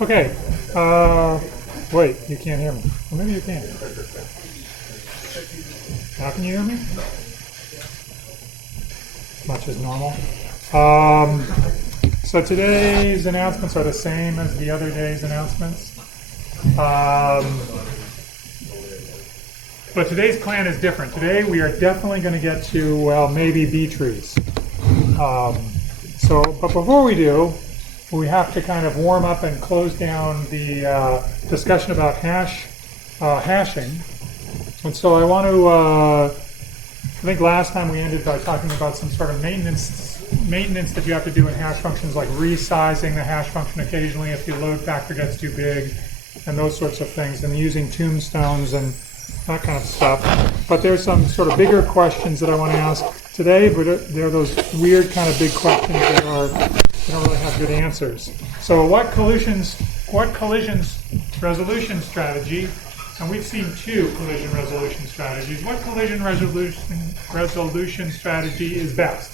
Okay. Wait, you can't hear me. Well, maybe you can. Now can you hear me? As much as normal. So today's announcements are the same as the other day's announcements. But today's plan is different. Today we are definitely going to get to, well, maybe bee trees. But before we do, we have to kind of warm up and close down the discussion about hashing. And so I want to, I think last time we ended by talking about some sort of maintenance that you have to do in hash functions, like resizing the hash function occasionally if the load factor gets too big, and those sorts of things, and using tombstones and that kind of stuff. But there's some sort of bigger questions that I want to ask today, but they're those weird kind of big questions that don't really have good answers. So what collisions resolution strategy, and we've seen two collision resolution strategies, what collision resolution strategy is best?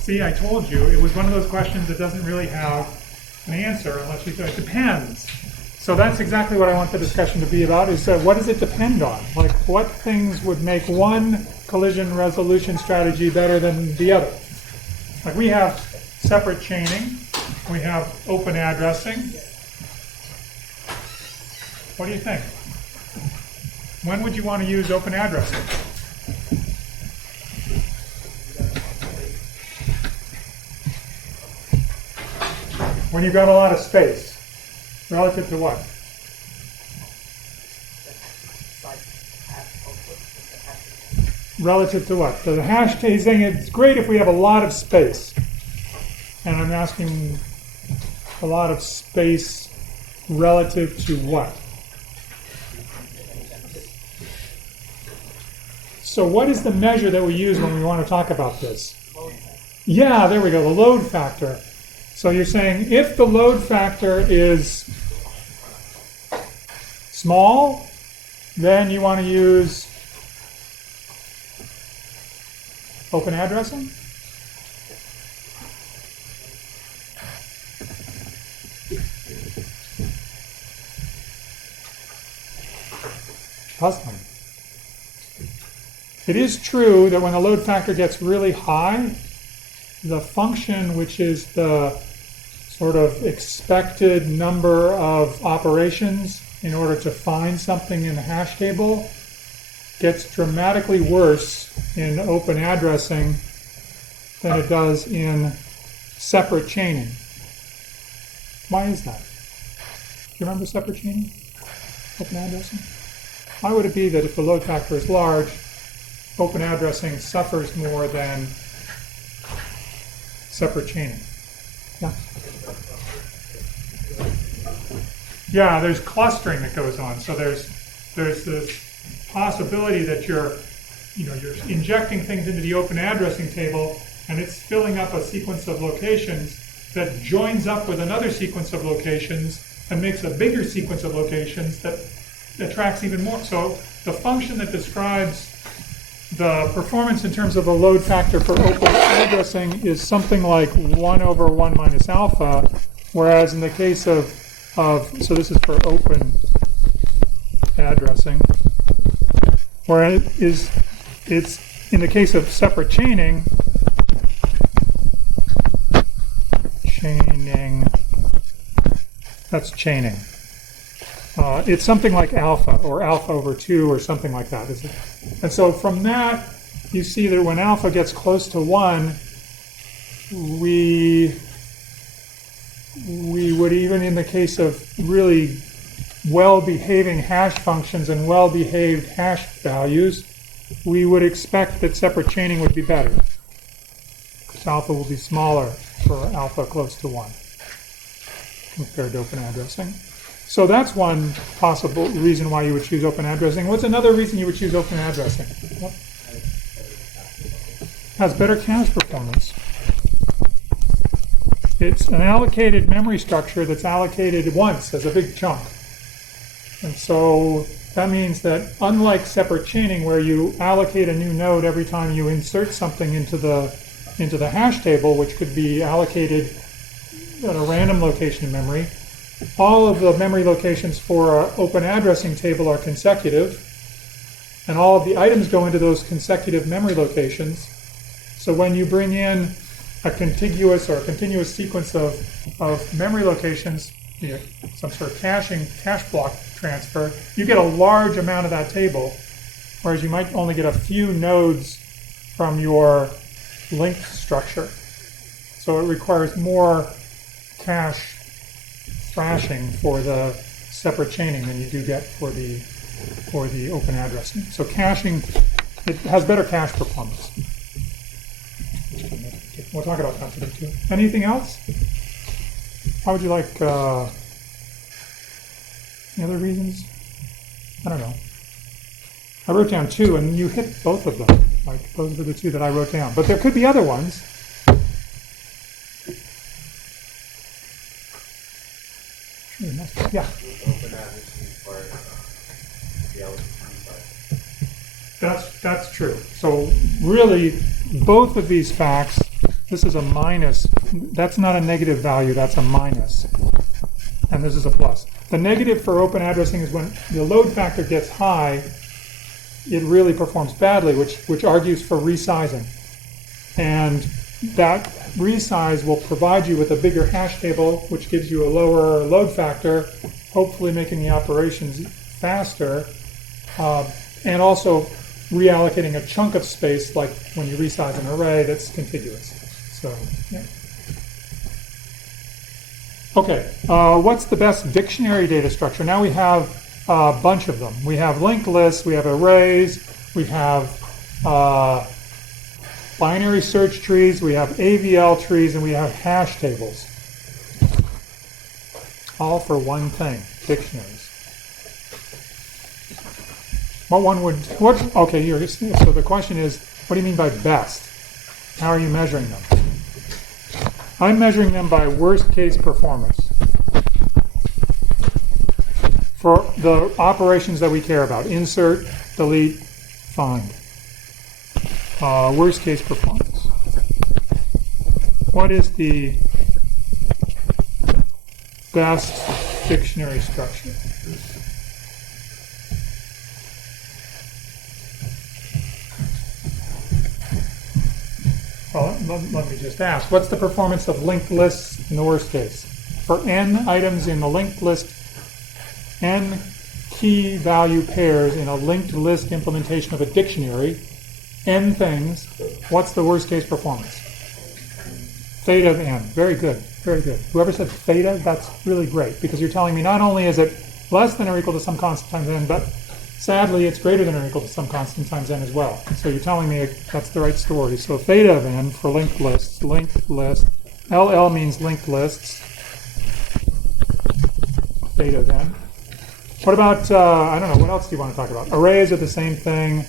See, I told you, it was one of those questions that doesn't really have an answer unless you say it depends. So that's exactly what I want the discussion to be about, is what does it depend on? Like, what things would make one collision resolution strategy better than the other? Like, we have separate chaining, we have open addressing. What do you think? When would you want to use open addressing? When you've got a lot of space. Relative to what? Relative to what? The hash case saying it's great if we have a lot of space. And I'm asking a lot of space relative to what? So what is the measure that we use when we want to talk about this? Yeah, there we go, the load factor. So you're saying if the load factor is small, then you want to use open addressing? Puzzling. It is true that when the load factor gets really high, the function, which is the sort of expected number of operations in order to find something in the hash table, gets dramatically worse in open addressing than it does in separate chaining. Why is that? Do you remember separate chaining? Open addressing? Why would it be that if the load factor is large, open addressing suffers more than separate chaining? Yeah. Yeah, there's clustering that goes on. So there's this possibility that you're injecting things into the open addressing table, and it's filling up a sequence of locations that joins up with another sequence of locations and makes a bigger sequence of locations that attracts even more. So the function that describes the performance in terms of a load factor for open addressing is something like 1 over 1 minus alpha, whereas in the case of so this is for open addressing, where it's in the case of separate chaining, that's chaining. It's something like alpha, or alpha over 2, or something like that. And so from that, you see that when alpha gets close to 1, we would, even in the case of really well-behaving hash functions and well-behaved hash values, we would expect that separate chaining would be better, because alpha will be smaller for alpha close to 1 compared to open addressing. So that's one possible reason why you would choose open addressing. What's another reason you would choose open addressing? Yep. Has better cache performance. It's an allocated memory structure that's allocated once as a big chunk. And so that means that unlike separate chaining, where you allocate a new node every time you insert something into the into the hash table, which could be allocated at a random location in memory. All of the memory locations for an open addressing table are consecutive, and all of the items go into those consecutive memory locations. So when you bring in a contiguous or a continuous sequence of memory locations, some sort of cache block transfer, you get a large amount of that table, whereas you might only get a few nodes from your linked structure. So it requires more cache thrashing for the separate chaining than you do get for the open addressing. So caching, it has better cache performance. We'll talk about that today too. Anything else? How would you like, any other reasons? I don't know. I wrote down 2 and you hit both of them. Like those were the 2 that I wrote down. But there could be other ones. Yeah. That's true. So really, both of these facts, this is a minus. That's not a negative value, that's a minus. And this is a plus. The negative for open addressing is when the load factor gets high, it really performs badly, which argues for resizing. And that resize will provide you with a bigger hash table, which gives you a lower load factor, hopefully making the operations faster, and also reallocating a chunk of space, like when you resize an array that's contiguous. So, yeah. Okay, what's the best dictionary data structure? Now we have a bunch of them. We have linked lists, we have arrays, we have binary search trees, we have AVL trees, and we have hash tables. All for one thing, dictionaries. Okay, here, so the question is, what do you mean by best? How are you measuring them? I'm measuring them by worst case performance for the operations that we care about: insert, delete, find. Worst case performance. What is the best dictionary structure? Well, let me just ask, what's the performance of linked lists in the worst case? For n items in the linked list, n key value pairs in a linked list implementation of a dictionary, n things, what's the worst case performance? Theta of n. Very good, very good. Whoever said theta, that's really great, because you're telling me not only is it less than or equal to some constant times n, but sadly it's greater than or equal to some constant times n as well. So you're telling me that's the right story. So theta of n for linked lists, LL means linked lists, theta of n. What about, I don't know, what else do you want to talk about? Arrays are the same thing.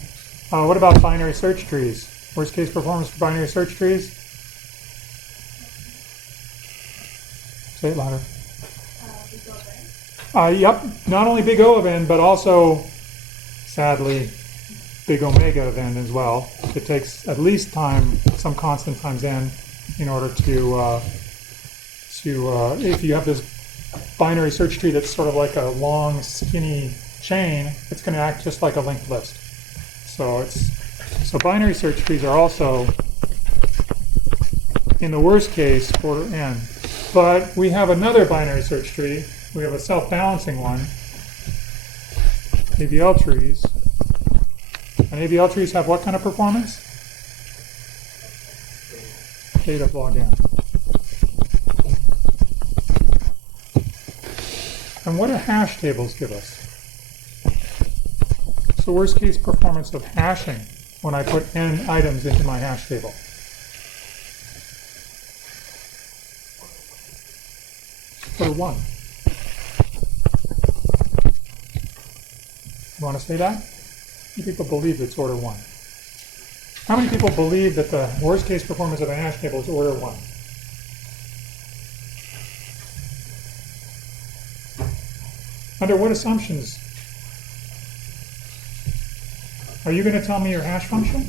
What about binary search trees? Worst case performance for binary search trees? Say it louder. Yep, not only big O of n, but also, sadly, big omega of n as well. It takes at least some constant times n in order to if you have this binary search tree that's sort of like a long, skinny chain, it's going to act just like a linked list. So binary search trees are also, in the worst case, order n. But we have another binary search tree. We have a self-balancing one, AVL trees. And AVL trees have what kind of performance? Theta of log n. And what do hash tables give us? So worst case performance of hashing when I put n items into my hash table. Order 1. You want to say that? How many people believe it's order 1? How many people believe that the worst case performance of a hash table is order 1? Under what assumptions? Are you going to tell me your hash function?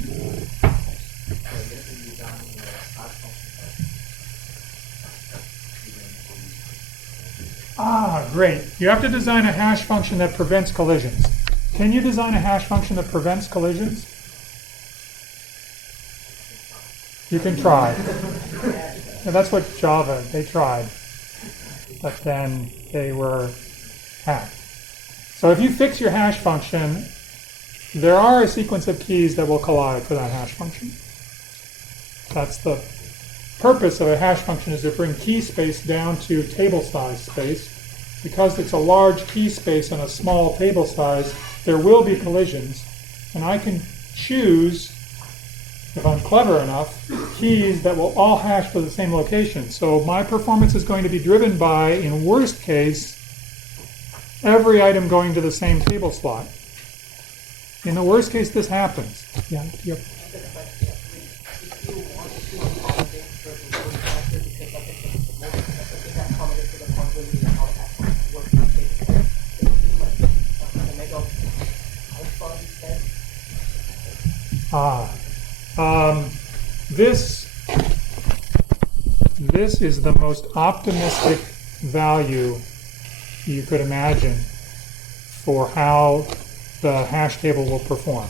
Great. You have to design a hash function that prevents collisions. Can you design a hash function that prevents collisions? You can try. Yeah, that's what Java, they tried. But then they were hacked. So if you fix your hash function, there are a sequence of keys that will collide for that hash function. That's the purpose of a hash function, is to bring key space down to table size space. Because it's a large key space and a small table size, there will be collisions. And I can choose, if I'm clever enough, keys that will all hash to the same location. So my performance is going to be driven by, in worst case, every item going to the same table slot. In the worst case, this happens. Yeah. Yep. This is the most optimistic value you could imagine for how the hash table will perform.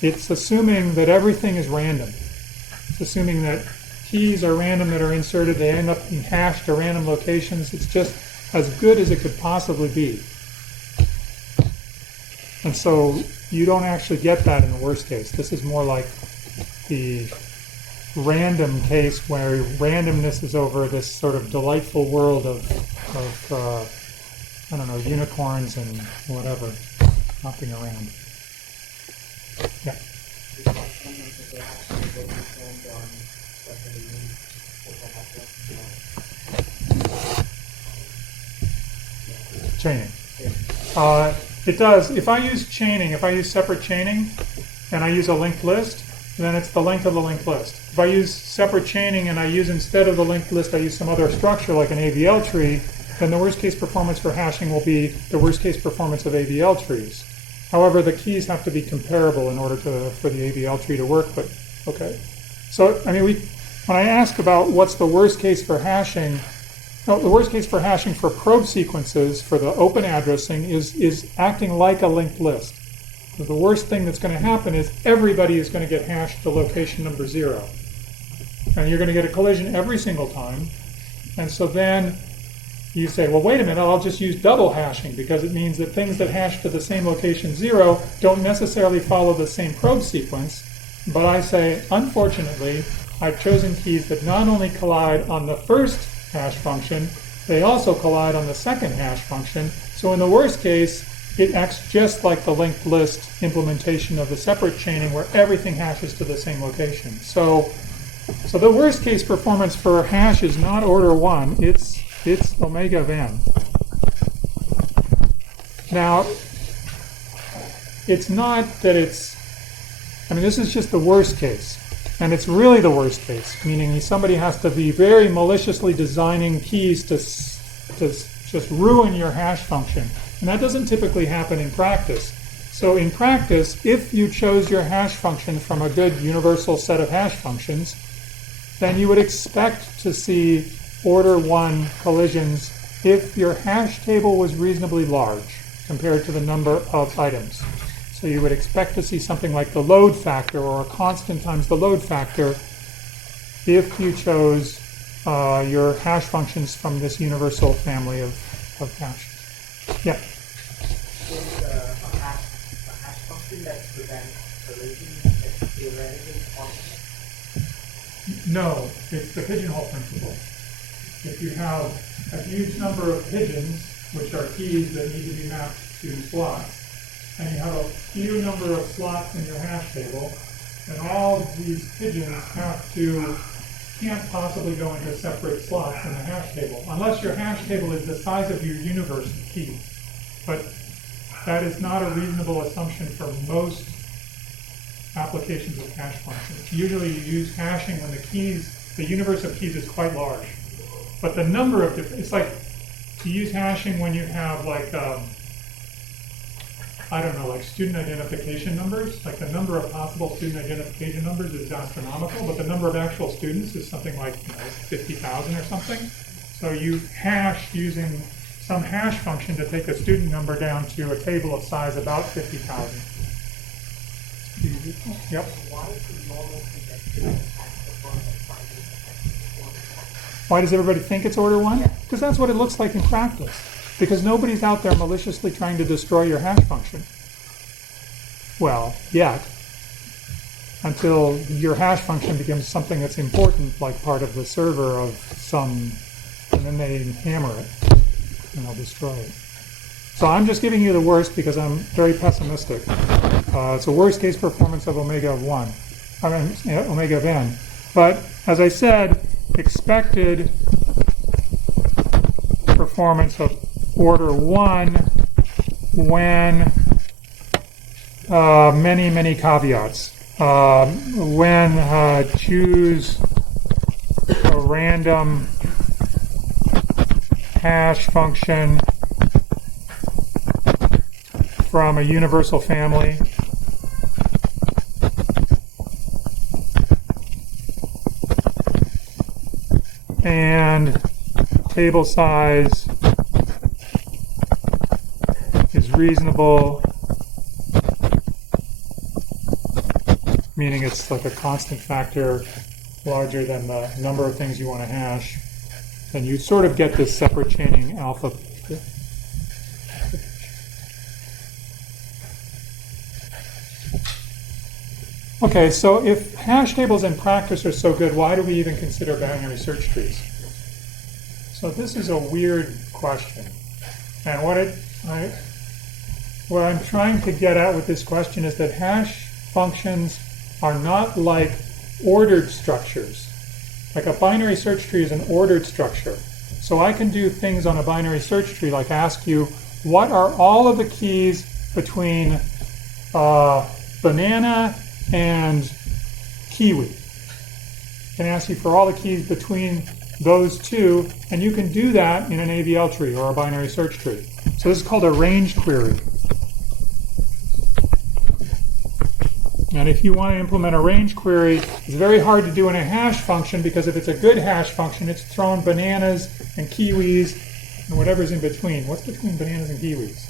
It's assuming that everything is random. It's assuming that keys are random that are inserted. They end up being hashed to random locations. It's just as good as it could possibly be. And so you don't actually get that in the worst case. This is more like the random case where randomness is over this sort of delightful world of I don't know, unicorns and whatever hopping around. Yeah. Chaining. It does. If I use chaining, if I use separate chaining, and I use a linked list, then it's the length of the linked list. If I use separate chaining and I use, instead of the linked list, I use some other structure like an AVL tree, then the worst case performance for hashing will be the worst case performance of AVL trees. However, the keys have to be comparable in order for the AVL tree to work, but okay. So, I mean, when I ask about what's the worst case for hashing, no, the worst case for hashing for probe sequences for the open addressing is acting like a linked list. So the worst thing that's going to happen is everybody is going to get hashed to location number 0. And you're going to get a collision every single time. And so then you say, well, wait a minute, I'll just use double hashing, because it means that things that hash to the same location 0 don't necessarily follow the same probe sequence. But I say, unfortunately, I've chosen keys that not only collide on the first hash function, they also collide on the second hash function. So in the worst case, it acts just like the linked list implementation of the separate chaining, where everything hashes to the same location. So the worst case performance for a hash is not order 1, it's omega of n. Now, it's not that this is just the worst case. And it's really the worst case, meaning somebody has to be very maliciously designing keys to just ruin your hash function. And that doesn't typically happen in practice. So in practice, if you chose your hash function from a good universal set of hash functions, then you would expect to see order 1 collisions if your hash table was reasonably large compared to the number of items. So you would expect to see something like the load factor, or a constant times the load factor, if you chose your hash functions from this universal family of hashes. Yeah? Is a hash function that prevents collision theoretically possible? No, it's the pigeonhole principle. If you have a huge number of pigeons, which are keys that need to be mapped to slots, and you have a few number of slots in your hash table, and all these pigeons can't possibly go into separate slots in the hash table, unless your hash table is the size of your universe of keys. But that is not a reasonable assumption for most applications of hash functions. Usually you use hashing when the universe of keys is quite large. But the number of different, it's like to use hashing when you have like, like student identification numbers. Like the number of possible student identification numbers is astronomical, but the number of actual students is something like 50,000 or something. So you hash using some hash function to take a student number down to a table of size about 50,000. Yep. Why is the normal thing that the one that finds Why does everybody think it's order 1? Because that's what it looks like in practice. Because nobody's out there maliciously trying to destroy your hash function. Well, yet. Until your hash function becomes something that's important, like part of the server of some, and then they hammer it, and they'll destroy it. So I'm just giving you the worst because I'm very pessimistic. It's a worst case performance of omega of 1, omega of n. But as I said, expected performance of order 1 when many caveats. When choose a random hash function from a universal family and table size is reasonable, meaning it's like a constant factor larger than the number of things you want to hash, then you sort of get this separate chaining alpha. Okay, so if hash tables in practice are so good, why do we even consider binary search trees? So this is a weird question. And what I'm trying to get at with this question is that hash functions are not like ordered structures. Like a binary search tree is an ordered structure. So I can do things on a binary search tree like ask you, what are all of the keys between banana and kiwi? I can ask you for all the keys between those two, and you can do that in an AVL tree or a binary search tree. So this is called a range query. And if you want to implement a range query, it's very hard to do in a hash function because if it's a good hash function, it's thrown bananas and kiwis and whatever's in between. What's between bananas and kiwis?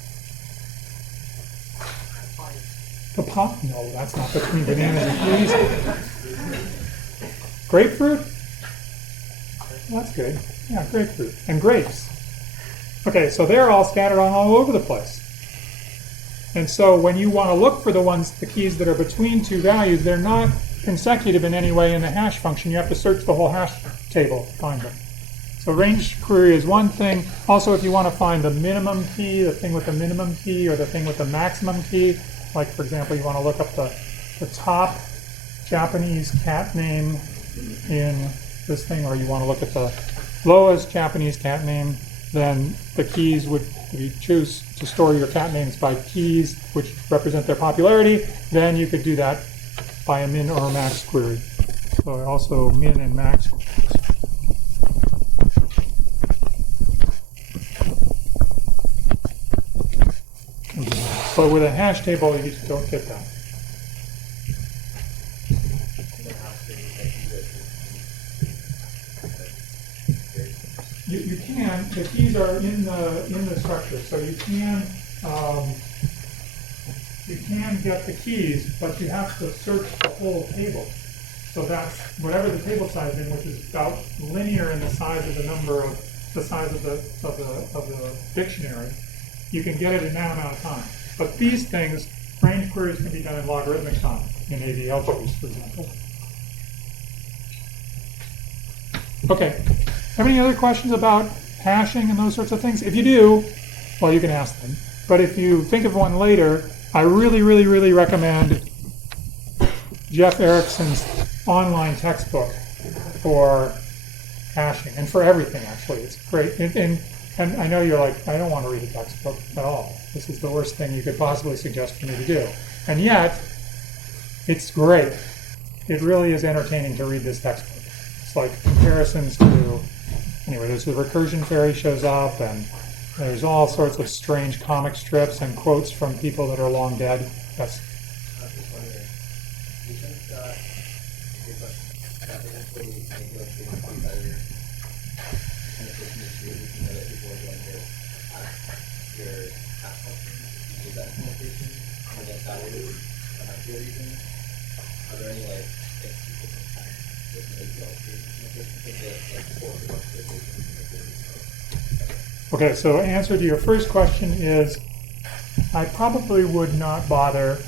Papaya? No, that's not between bananas and kiwis. Grapefruit? Well, that's good. Yeah, grapefruit. And grapes. Okay, so they're all scattered on all over the place. And so when you want to look for the keys that are between two values, they're not consecutive in any way in the hash function. You have to search the whole hash table to find them. So range query is one thing. Also, if you want to find the minimum key, the thing with the minimum key, or the thing with the maximum key, like for example, you want to look up the top Japanese cat name in this thing, or you want to look at the lowest Japanese cat name, then the keys would, if you choose to store your cat names by keys which represent their popularity, then you could do that by a min or a max query. So also min and max queries. But with a hash table, you just don't get that. You can. The keys are in the structure, so you can get the keys, but you have to search the whole table. So that's whatever the table size is, which is about linear in the size of the number of the size of the dictionary. You can get it in that amount of time. But these things, range queries can be done in logarithmic time in AVL trees, for example. Okay. Have any other questions about hashing and those sorts of things? If you do, well, you can ask them. But if you think of one later, I really recommend Jeff Erickson's online textbook for hashing, and for everything, actually. It's great. And I know you're like, I don't want to read a textbook at all. This is the worst thing you could possibly suggest for me to do. And yet, it's great. It really is entertaining to read this textbook. It's like comparisons to, anyway, there's the recursion fairy shows up, and there's all sorts of strange comic strips and quotes from people that are long dead. Yes. your hash function to use that implementation and then evaluate the actual reason? Are there any like things people can find with an APL tree implementation to get like full representation implementation? Okay, so answer to your first question is I probably would not bother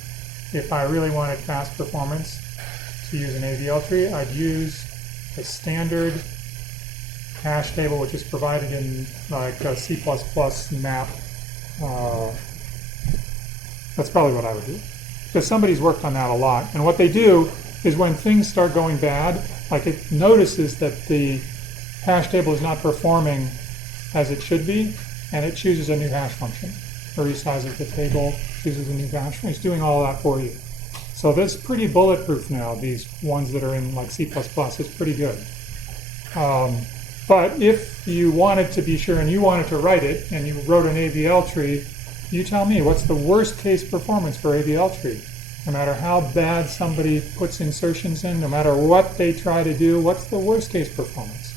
if I really wanted fast performance to use an AVL tree. I'd use a standard hash table which is provided in like a C++ map. That's probably what I would do, because somebody's worked on that a lot. And what they do is when things start going bad, like it notices that the hash table is not performing as it should be, and it chooses a new hash function, or resizes the table, chooses a new hash function. It's doing all that for you. So that's pretty bulletproof now, these ones that are in like C++. It's pretty good. But if you wanted to be sure and you wanted to write it, and you wrote an AVL tree, you tell me, what's the worst case performance for AVL tree? No matter how bad somebody puts insertions in, no matter what they try to do, what's the worst case performance?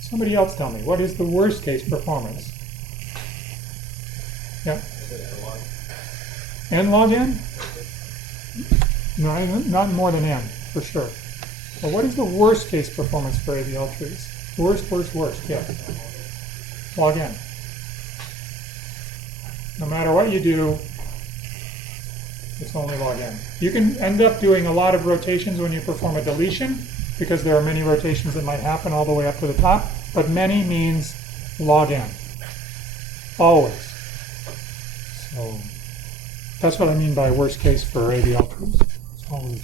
Somebody else tell me, what is the worst case performance? Yeah? N log n? No, not more than n, for sure. But what is the worst case performance for AVL trees? Worst, yes. Log n. No matter what you do, it's only log n. You can end up doing a lot of rotations when you perform a deletion, because there are many rotations that might happen all the way up to the top, but many means log n. Always. So that's what I mean by worst case for AVL trees. It's always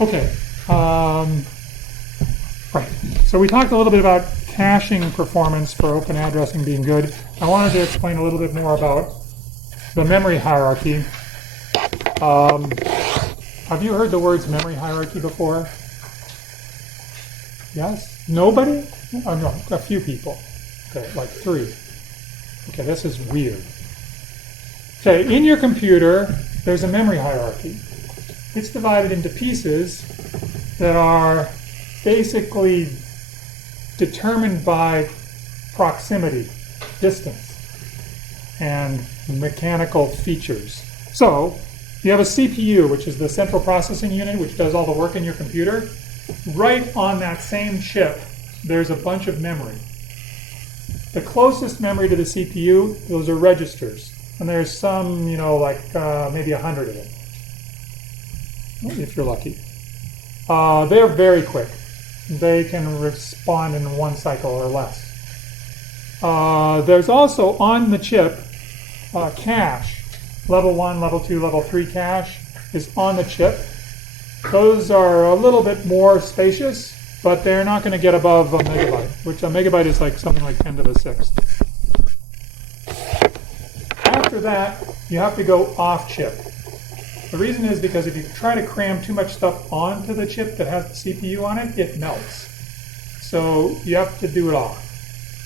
okay. Right. So we talked a little bit about caching performance for open addressing being good. I wanted to explain a little bit more about the memory hierarchy. Have you heard the words memory hierarchy before? Yes? Nobody? Oh, no, a few people. Okay, like 3. Okay, this is weird. Okay, in your computer, there's a memory hierarchy. It's divided into pieces that are basically determined by proximity, distance, and mechanical features. So, you have a CPU, which is the central processing unit, which does all the work in your computer. Right on that same chip, there's a bunch of memory. The closest memory to the CPU, those are registers. And there's some, like maybe 100 of them, if you're lucky. They're very quick. They can respond in 1 cycle or less. There's also on the chip cache. Level 1, level 2, level 3 cache is on the chip. Those are a little bit more spacious, but they're not going to get above a megabyte, which a megabyte is like something like 10 to the 6th. After that, you have to go off chip. The reason is because if you try to cram too much stuff onto the chip that has the CPU on it, it melts. So you have to do it off.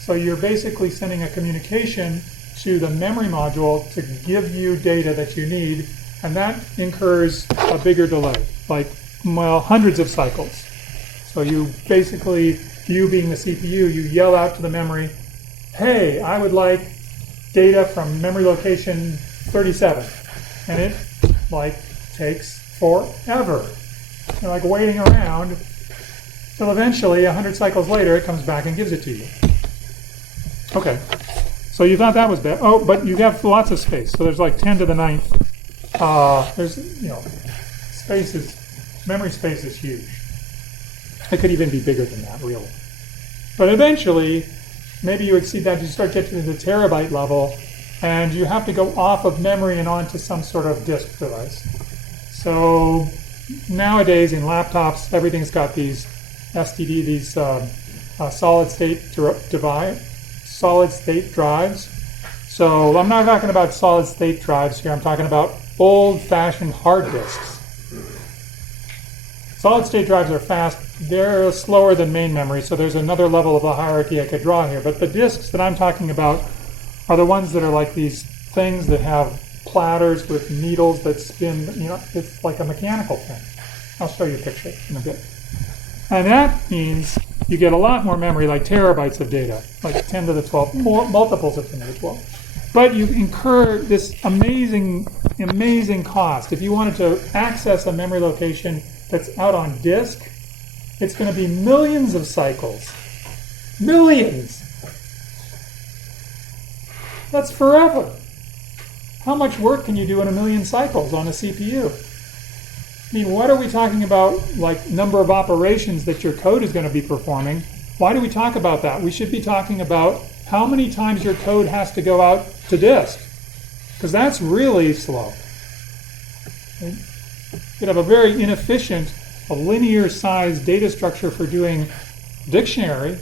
So you're basically sending a communication to the memory module to give you data that you need, and that incurs a bigger delay, like, hundreds of cycles. So you basically, you being the CPU, you yell out to the memory, hey, I would like data from memory location 37. And it, takes forever. You're waiting around till eventually, 100 cycles later, it comes back and gives it to you. Okay. So you thought that was bad. Oh, but you have lots of space. So there's 10 to the 9th. There's, memory space is huge. It could even be bigger than that, really. But eventually, maybe you exceed that, you start getting to the terabyte level, and you have to go off of memory and onto some sort of disk device. So nowadays in laptops, everything's got these STD, these solid state drives. So I'm not talking about solid state drives here, I'm talking about old-fashioned hard disks. Solid state drives are fast, they're slower than main memory, so there's another level of a hierarchy I could draw here. But the disks that I'm talking about are the ones that are like these things that have platters with needles that spin. It's like a mechanical thing. I'll show you a picture in a bit. And that means you get a lot more memory, like terabytes of data, like 10 to the 12, more multiples of 10 to the 12. But you incur this amazing cost. If you wanted to access a memory location that's out on disk, it's going to be millions of cycles. Millions! That's forever. How much work can you do in a million cycles on a CPU? I mean, what are we talking about, like number of operations that your code is going to be performing? Why do we talk about that? We should be talking about how many times your code has to go out to disk, because that's really slow. You'd have a very inefficient, a linear-sized data structure for doing dictionary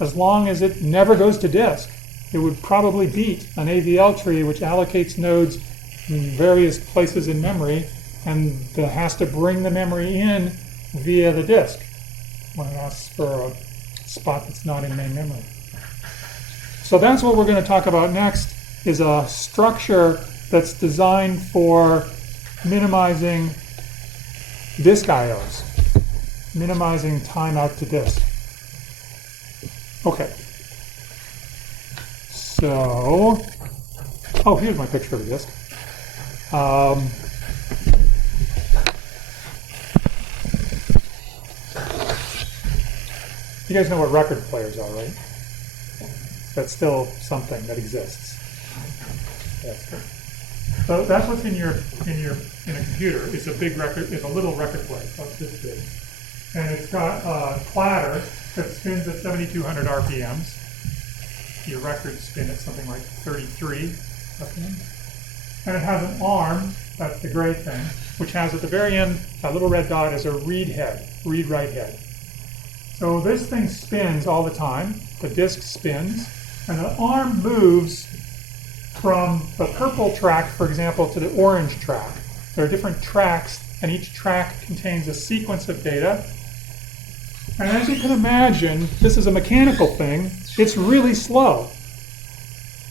as long as it never goes to disk. It would probably beat an AVL tree, which allocates nodes in various places in memory and has to bring the memory in via the disk when it asks for a spot that's not in main memory. So that's what we're going to talk about next, is a structure that's designed for minimizing disk IOs, minimizing time out to disk. Okay. So, here's my picture of the disk. You guys know what record players are, right? That's still something that exists. That's good. So that's what's in a computer. It's a big record. It's a little record player, about this big, and it's got a platter that spins at 7,200 RPMs. Your records spin at something like 33 RPMs, and it has an arm. That's the gray thing, which has at the very end that little red dot is a read head, read-write head. So this thing spins all the time. The disk spins, and the arm moves from the purple track, for example, to the orange track. There are different tracks, and each track contains a sequence of data. And as you can imagine, this is a mechanical thing. It's really slow.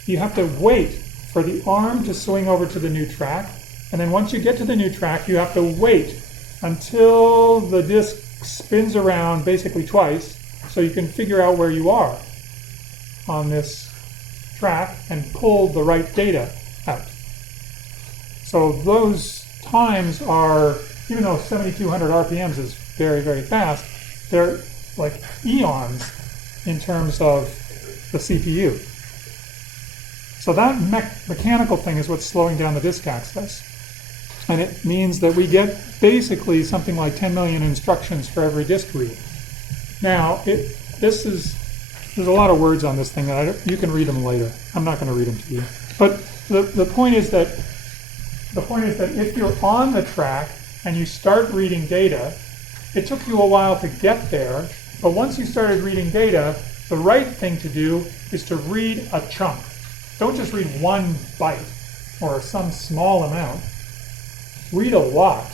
You have to wait for the arm to swing over to the new track, and then once you get to the new track, you have to wait until the disk spins around basically twice, so you can figure out where you are on this track and pull the right data out. So those times are, even though 7,200 RPMs is very, very fast, they're like eons in terms of the CPU. So that mechanical thing is what's slowing down the disk access. And it means that we get basically something like 10 million instructions for every disk read. Now, there's a lot of words on this thing that you can read them later. I'm not going to read them to you. But the point is that if you're on the track and you start reading data, it took you a while to get there, but once you started reading data, the right thing to do is to read a chunk. Don't just read one byte or some small amount. Read a lot,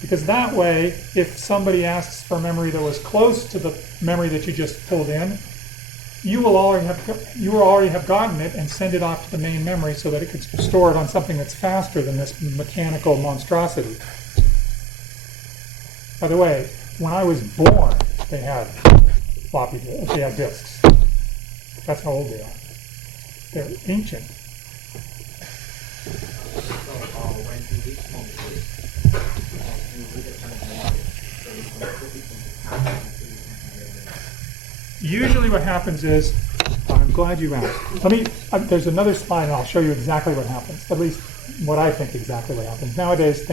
because that way, if somebody asks for memory that was close to the memory that you just pulled in, you will already have gotten it and send it off to the main memory so that it could store it on something that's faster than this mechanical monstrosity. By the way, when I was born, they had disks. That's how old they are. They're ancient. Usually what happens is, I'm glad you asked. There's another slide and I'll show you exactly what happens, at least what I think exactly what happens. Nowadays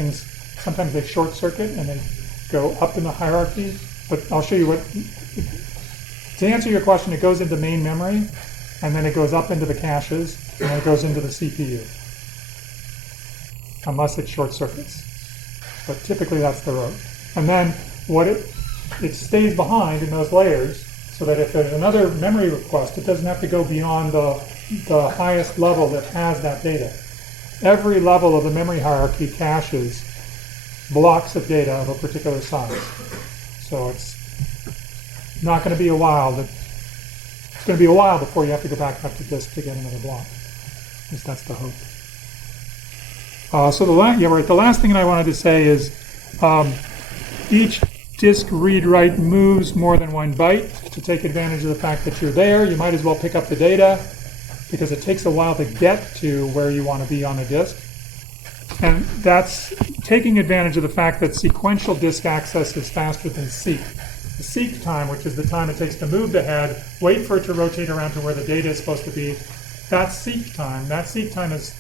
sometimes they short circuit and they go up in the hierarchy, but I'll show you to answer your question, it goes into main memory, and then it goes up into the caches, and then it goes into the CPU. Unless it short circuits. But typically that's the road. And then it stays behind in those layers, so that if there's another memory request, it doesn't have to go beyond the highest level that has that data. Every level of the memory hierarchy caches blocks of data of a particular size. So it's not going to be a while. It's going to be a while before you have to go back up to disk to get another block. At least that's the hope. So the last thing I wanted to say is each disk read-write moves more than 1 byte. To take advantage of the fact that you're there, you might as well pick up the data because it takes a while to get to where you want to be on the disk. And that's taking advantage of the fact that sequential disk access is faster than seek. The seek time, which is the time it takes to move the head, wait for it to rotate around to where the data is supposed to be, that's seek time. That seek time is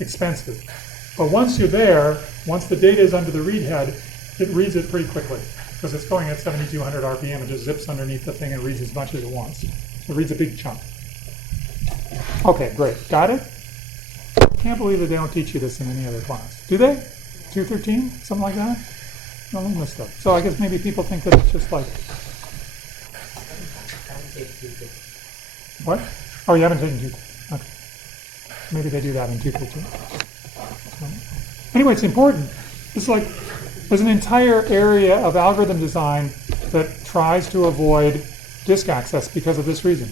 expensive. But once you're there, once the data is under the read head, it reads it pretty quickly because it's going at 7,200 RPM. It just zips underneath the thing and reads as much as it wants. So it reads a big chunk. Okay, great. Got it? Can't believe that they don't teach you this in any other class. Do they? 213? Something like that? No, I missed up. So I guess maybe people think that it's just like... What? Oh, you haven't taken 2. Okay. Maybe they do that in 213. Anyway, it's important. There's an entire area of algorithm design that tries to avoid disk access because of this reason.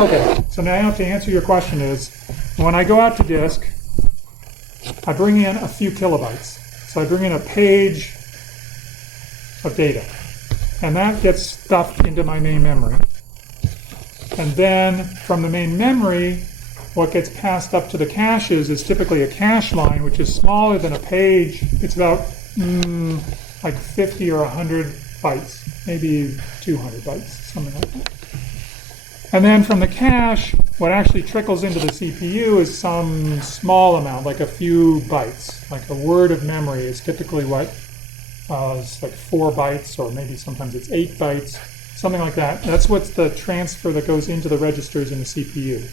Okay, so now to answer your question is, when I go out to disk, I bring in a few kilobytes. So I bring in a page of data, and that gets stuffed into my main memory. And then from the main memory, what gets passed up to the caches is typically a cache line, which is smaller than a page. It's about like 50 or 100 bytes, maybe 200 bytes, something like that. And then from the cache, what actually trickles into the CPU is some small amount, like a few bytes. Like a word of memory is typically what? It's like 4 bytes, or maybe sometimes it's 8 bytes, something like that. That's what's the transfer that goes into the registers in the CPU.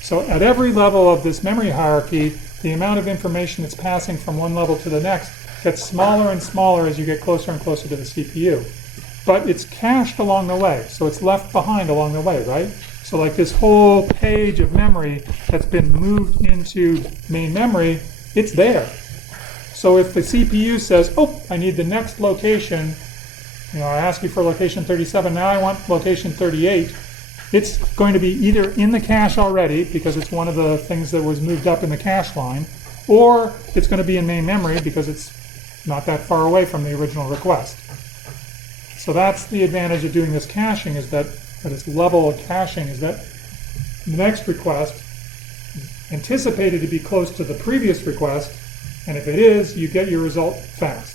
So at every level of this memory hierarchy, the amount of information that's passing from one level to the next gets smaller and smaller as you get closer and closer to the CPU. But it's cached along the way, so it's left behind along the way, right? So like this whole page of memory that's been moved into main memory, it's there. So if the CPU says, oh, I need the next location, I asked you for location 37, now I want location 38, it's going to be either in the cache already, because it's one of the things that was moved up in the cache line, or it's going to be in main memory because it's not that far away from the original request. So that's the advantage of doing this caching, is that, or this level of caching, is that the next request is anticipated to be close to the previous request, and if it is, you get your result fast,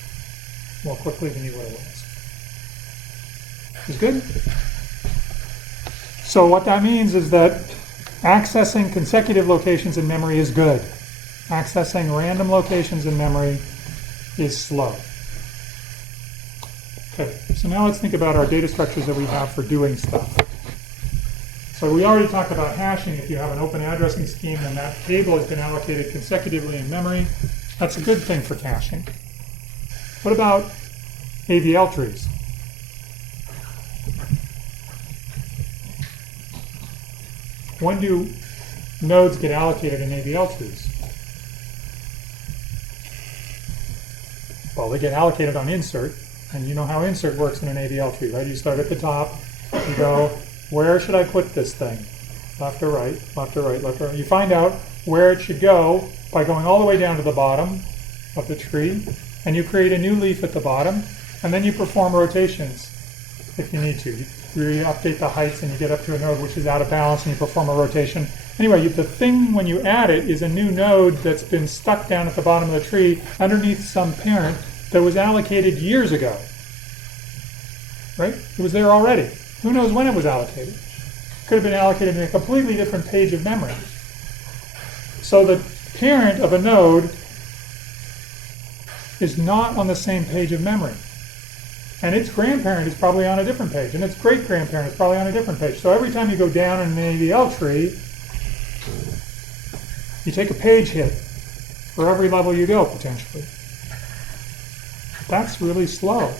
more quickly than you would otherwise. Is good? So what that means is that accessing consecutive locations in memory is good. Accessing random locations in memory is slow. Okay, so now let's think about our data structures that we have for doing stuff. So we already talked about hashing. If you have an open addressing scheme, then that table has been allocated consecutively in memory. That's a good thing for caching. What about AVL trees? When do nodes get allocated in AVL trees? Well, they get allocated on insert. And you know how insert works in an AVL tree, right? You start at the top, you go, where should I put this thing? Left or right, left or right, left or right. You find out where it should go by going all the way down to the bottom of the tree, and you create a new leaf at the bottom, and then you perform rotations if you need to. You update the heights and you get up to a node which is out of balance and you perform a rotation. Anyway, the thing when you add it is a new node that's been stuck down at the bottom of the tree underneath some parent that was allocated years ago, right? It was there already. Who knows when it was allocated? Could have been allocated in a completely different page of memory. So the parent of a node is not on the same page of memory. And its grandparent is probably on a different page, and its great-grandparent is probably on a different page. So every time you go down in an AVL tree, you take a page hit for every level you go, potentially. That's really slow.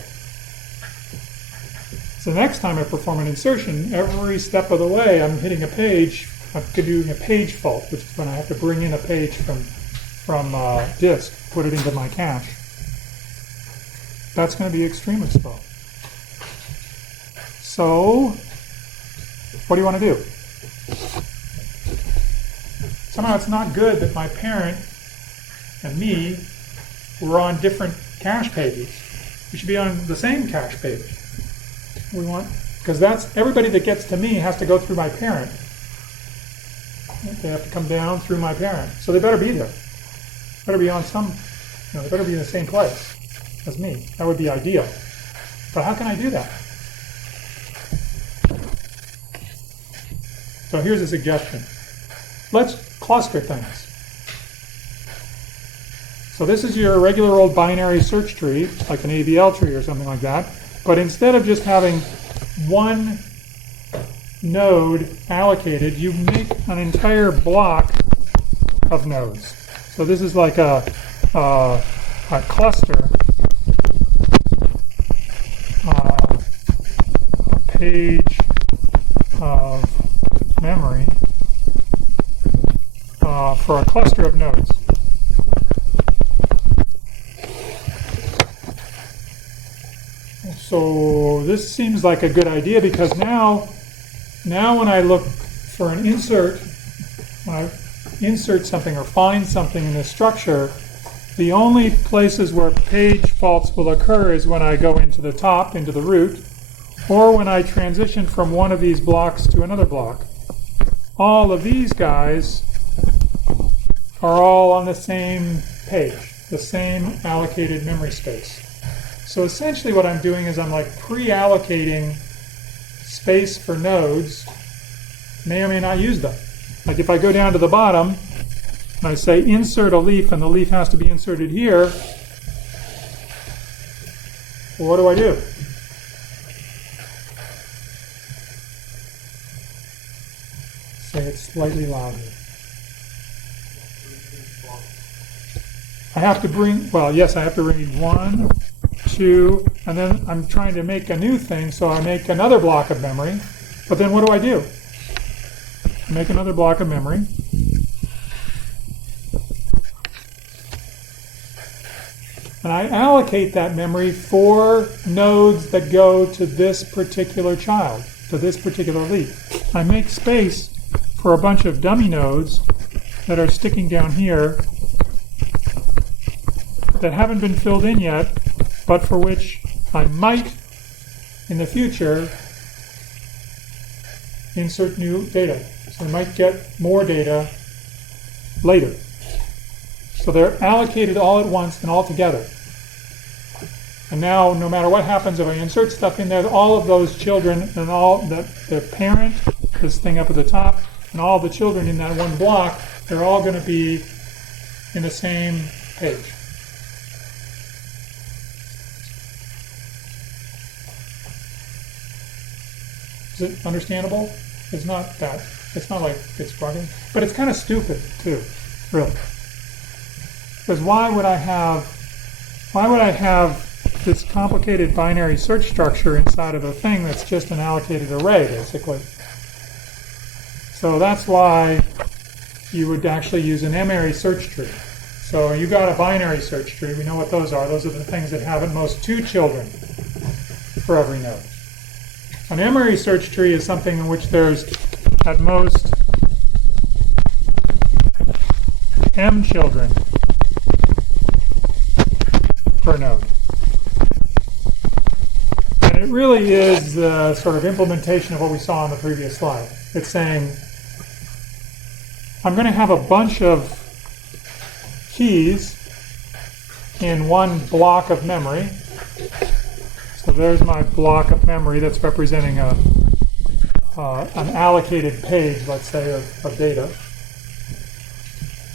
So next time I perform an insertion, every step of the way I'm hitting a page, I'm doing a page fault, which is when I have to bring in a page from disk, put it into my cache. That's going to be extremely slow. So, what do you want to do? somehow it's not good that my parent and me were on different cache pages. We should be on the same cache page. We want, because that's everybody that gets to me has to go through my parent. They have to come down through my parent. So they better be there. Better be on some, they better be in the same place as me. That would be ideal. But how can I do that? So here's a suggestion. Let's cluster things. So this is your regular old binary search tree, like an ABL tree or something like that. But instead of just having one node allocated, you make an entire block of nodes. So this is like a cluster, a page of memory for a cluster of nodes. So this seems like a good idea because now when I look for an insert, when I insert something or find something in this structure, the only places where page faults will occur is when I go into the top, into the root, or when I transition from one of these blocks to another block. All of these guys are all on the same page, the same allocated memory space. So essentially what I'm doing is I'm like pre-allocating space for nodes, may or may not use them. Like if I go down to the bottom and I say insert a leaf and the leaf has to be inserted here, well, what do I do? Say it slightly louder. I have to bring, well, yes, I have to bring 1, 2, and then I'm trying to make a new thing, so I make another block of memory. But then what do? I make another block of memory. And I allocate that memory for nodes that go to this particular child, to this particular leaf. I make space for a bunch of dummy nodes that are sticking down here that haven't been filled in yet, but for which I might, in the future, insert new data. So I might get more data later. So they're allocated all at once and all together. And now, no matter what happens, if I insert stuff in there, all of those children and all the parent, this thing up at the top, and all the children in that one block, they're all going to be in the same page. Is it understandable? It's not that. It's not like it's bugging, but it's kind of stupid too, really. Because why would I have this complicated binary search structure inside of a thing that's just an allocated array, basically? So that's why you would actually use an M-ary search tree. So you got a binary search tree. We know what those are. Those are the things that have at most 2 children for every node. An M-ary search tree is something in which there's at most m children per node. And it really is the sort of implementation of what we saw on the previous slide. It's saying, I'm going to have a bunch of keys in one block of memory. So there's my block of memory that's representing an allocated page, let's say, of data.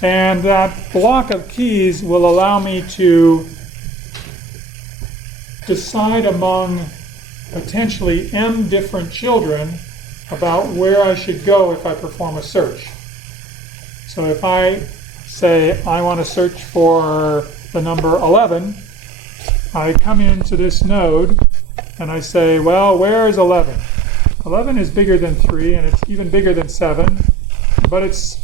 And that block of keys will allow me to decide among potentially m different children about where I should go if I perform a search. So if I say I want to search for the number 11, I come into this node and I say, well, where is 11? 11 is bigger than 3 and it's even bigger than 7, but it's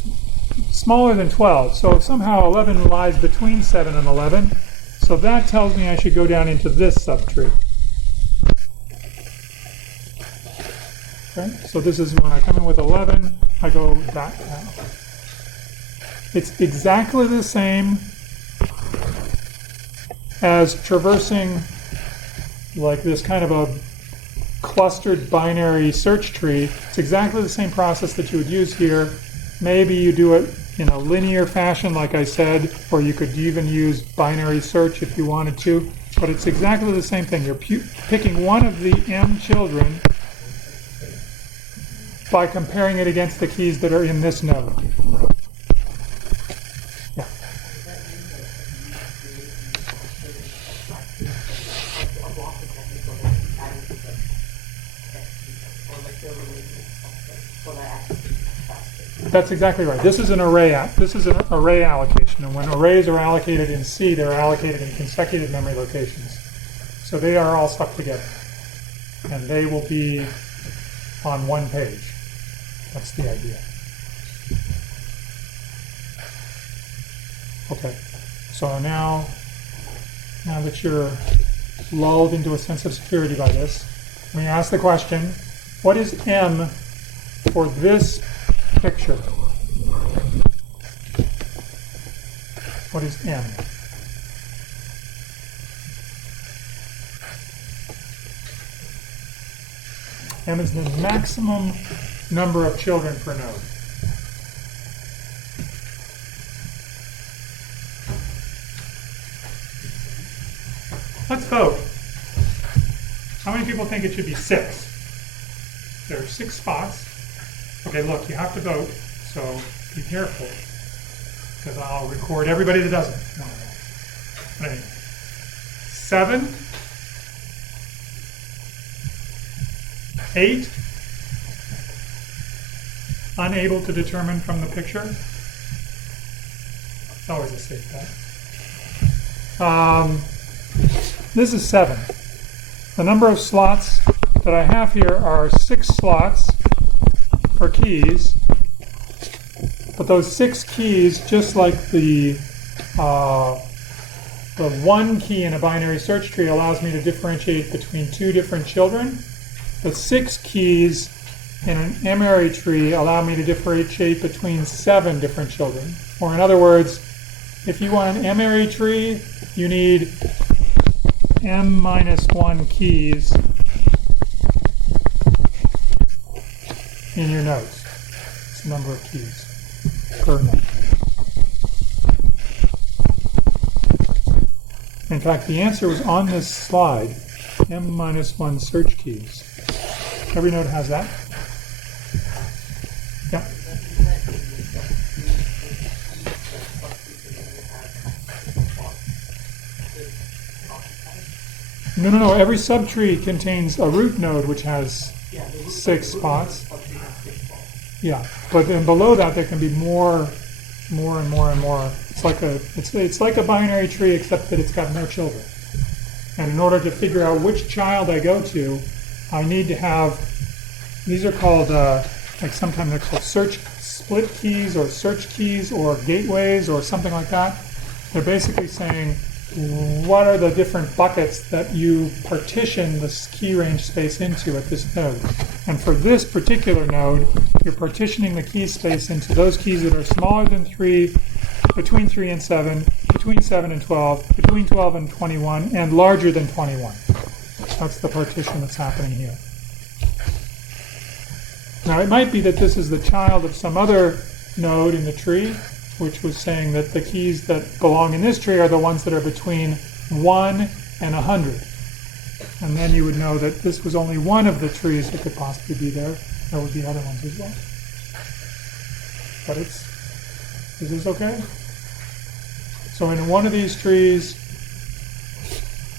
smaller than 12. So somehow 11 lies between 7 and 11. So that tells me I should go down into this subtree. Okay? So this is when I come in with 11, I go back down. It's exactly the same as traversing like this kind of a clustered binary search tree. It's exactly the same process that you would use here. Maybe you do it in a linear fashion, like I said, or you could even use binary search if you wanted to, but it's exactly the same thing. You're picking one of the M children by comparing it against the keys that are in this node. Yeah. That's exactly right. This is an array allocation, and when arrays are allocated in C, they're allocated in consecutive memory locations. So they are all stuck together, and they will be on one page. That's the idea. Okay. So now that you're lulled into a sense of security by this, let me ask the question: what is M for this picture? What is M? M is the maximum number of children per node. Let's vote. How many people think it should be 6? There are 6 spots. Okay, look, you have to vote, so be careful, because I'll record everybody that doesn't. No. But anyway. 7, 8, unable to determine from the picture. It's always a safe bet. This is 7. The number of slots that I have here are 6 slots for keys, but those 6 keys, just like the one key in a binary search tree allows me to differentiate between 2 different children, the 6 keys in an M-array tree allow me to differentiate between 7 different children. Or in other words, if you want an M-array tree, you need M-1 keys in your nodes. It's the number of keys per node. In fact, the answer was on this slide, M-1 search keys. Every node has that? Yeah. No. Every subtree contains a root node which has 6 spots. Yeah, but then below that there can be more. It's like a binary tree, except that it's got no children. And in order to figure out which child I go to, I need to have. These are called like sometimes they're called search split keys or search keys or gateways or something like that. They're basically saying, what are the different buckets that you partition this key range space into at this node? And for this particular node, you're partitioning the key space into those keys that are smaller than 3, between 3 and 7, between 7 and 12, between 12 and 21, and larger than 21. That's the partition that's happening here. Now, it might be that this is the child of some other node in the tree, which was saying that the keys that belong in this tree are the ones that are between 1 and 100. And then you would know that this was only one of the trees that could possibly be there. There would be other ones as well. But is this okay? So in one of these trees,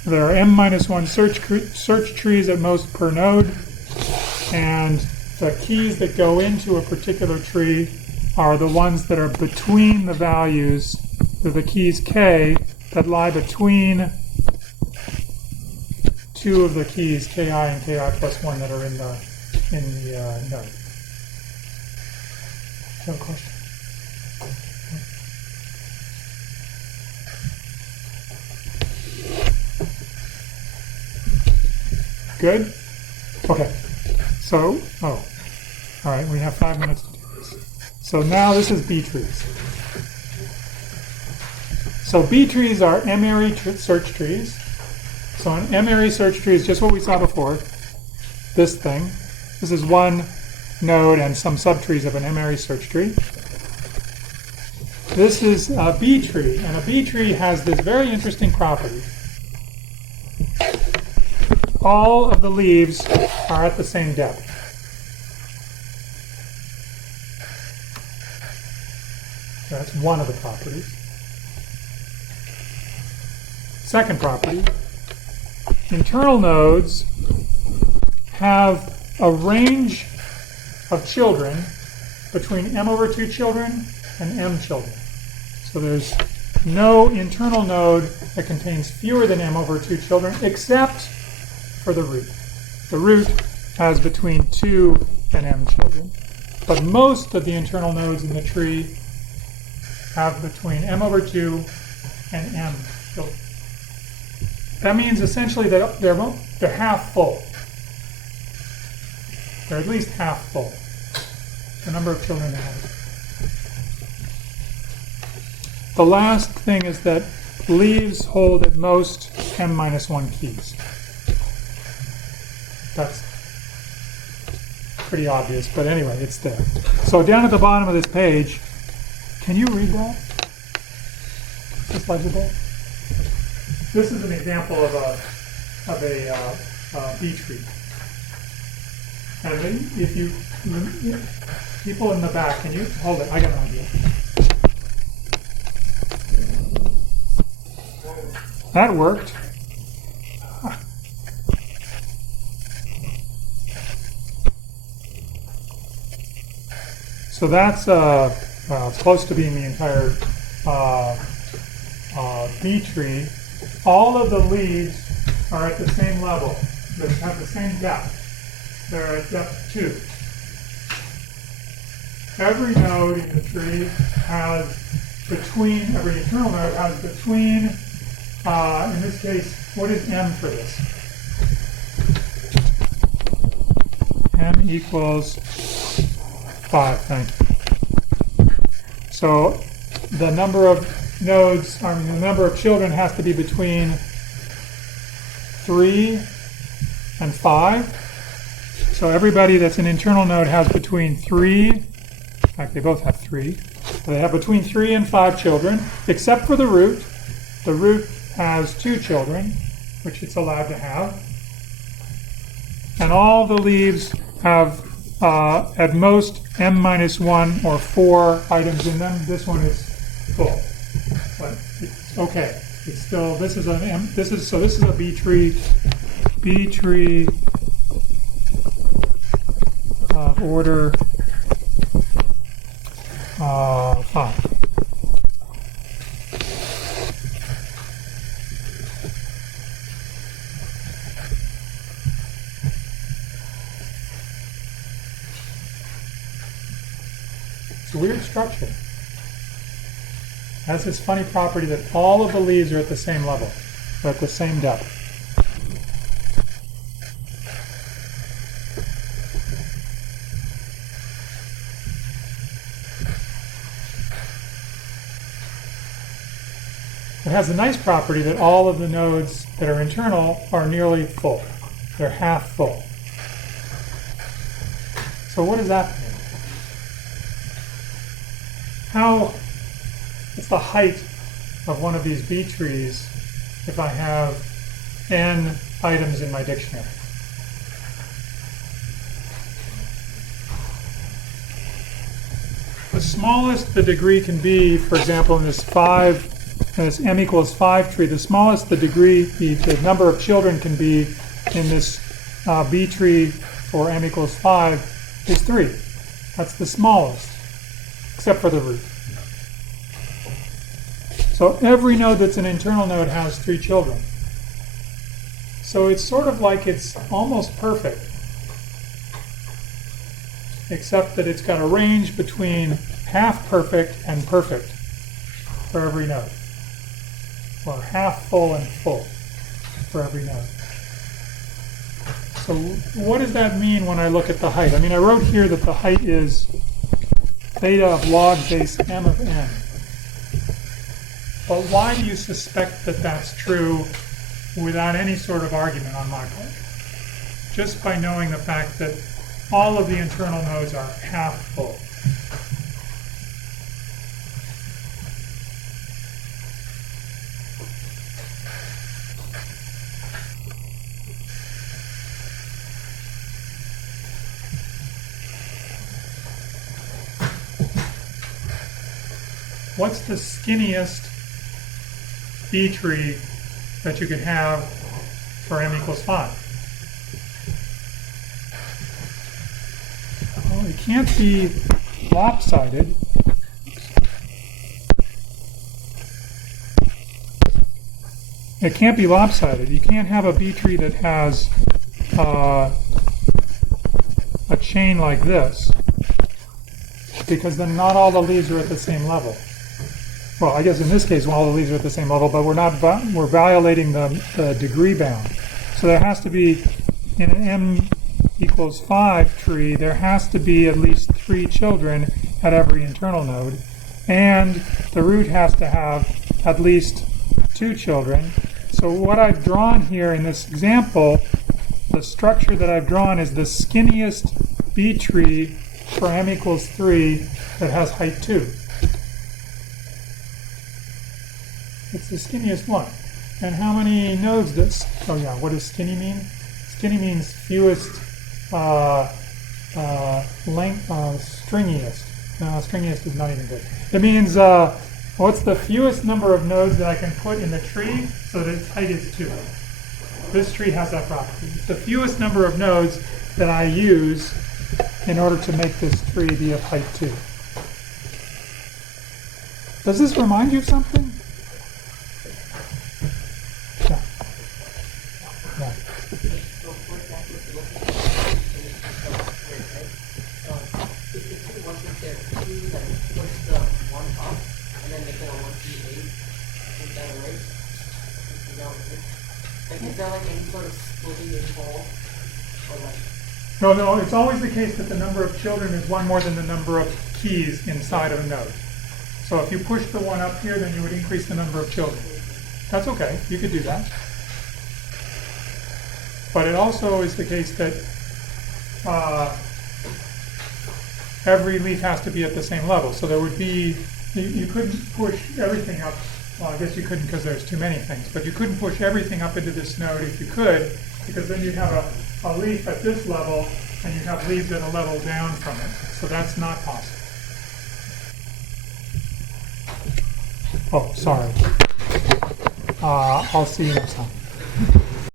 there are M-1 search trees at most per node, and the keys that go into a particular tree are the ones that are between the values, the keys K, that lie between 2 of the keys, Ki and Ki plus 1, that are in the node. Do you have a question? Good? Okay. So, all right, we have 5 minutes to do this. So now this is B trees. So B trees are M-ary search trees. So an M-ary search tree is just what we saw before. This thing. This is one node and some subtrees of an M-ary search tree. This is a B tree, and a B tree has this very interesting property. All of the leaves are at the same depth. That's one of the properties. Second property, internal nodes have a range of children between m over 2 children and m children. So there's no internal node that contains fewer than m over 2 children except for the root. The root has between 2 and m children. But most of the internal nodes in the tree have between m over 2 and m children. That means essentially that they're half full. They're at least half full. The number of children they have. The last thing is that leaves hold at most m-1 keys. That's pretty obvious, but anyway, it's there. So down at the bottom of this page, can you read that? Is this legible? This is an example of a B tree. And if you, people in the back, can you hold it? I got an idea. That worked. So that's well, it's close to being the entire B tree. All of the leaves are at the same level. They have the same depth. They're at depth 2. Every node in the tree has between, every internal node has between, in this case, what is m for this? M equals 5, thank you. So the number of nodes, the number of children has to be between 3 and 5. So everybody that's an internal node has between 3, in fact they both have 3, so they have between 3 and 5 children, except for the root. The root has 2 children, which it's allowed to have. And all the leaves have at most m-1 or 4 items in them. This one is full. But it's okay. It's still, this is a B tree of order 5. It's a weird structure. It has this funny property that all of the leaves are at the same level, or at the same depth. It has a nice property that all of the nodes that are internal are nearly full. They're half full. So what does that mean? What's the height of one of these B trees if I have n items in my dictionary? The smallest the degree can be, for example, in this m equals 5 tree, the smallest the degree, the number of children can be in this B tree for m equals 5 is 3. That's the smallest, except for the root. So every node that's an internal node has 3 children. So it's sort of like it's almost perfect, except that it's got a range between half perfect and perfect for every node, or half full and full for every node. So what does that mean when I look at the height? I mean, I wrote here that the height is theta of log base m of n. But why do you suspect that that's true without any sort of argument on my part? Just by knowing the fact that all of the internal nodes are half full. What's the skinniest B tree that you could have for m equals 5? Well, it can't be lopsided. It can't be lopsided. You can't have a B tree that has a chain like this, because then not all the leaves are at the same level. Well, I guess in this case, all the leaves are at the same level, but we're violating the degree bound. So there has to be, in an m equals 5 tree, there has to be at least 3 children at every internal node, and the root has to have at least 2 children. So what I've drawn here in this example, the structure that I've drawn is the skinniest B tree for m equals 3 that has height 2. It's the skinniest one. And how many nodes does, oh yeah, what does skinny mean? Skinny means fewest stringiest. No, stringiest is not even good. It means what's the fewest number of nodes that I can put in the tree so that its height is 2. This tree has that property. It's the fewest number of nodes that I use in order to make this tree be of height 2. Does this remind you of something? Yeah. Yeah. So for example, if you look at if the tree wasn't there, could you like push the 1 up and then make it a 1, 2, 8? Is that right? Is that right? Like, is there like any sort of splitting involved? Or like No, it's always the case that the number of children is 1 more than the number of keys inside of a node. So if you push the 1 up here, then you would increase the number of children. That's okay, you could do that. But it also is the case that every leaf has to be at the same level. So there would be, you couldn't push everything up. Well, I guess you couldn't because there's too many things. But you couldn't push everything up into this node if you could, because then you'd have a leaf at this level and you'd have leaves at a level down from it. So that's not possible. Oh, sorry. I'll see you next time.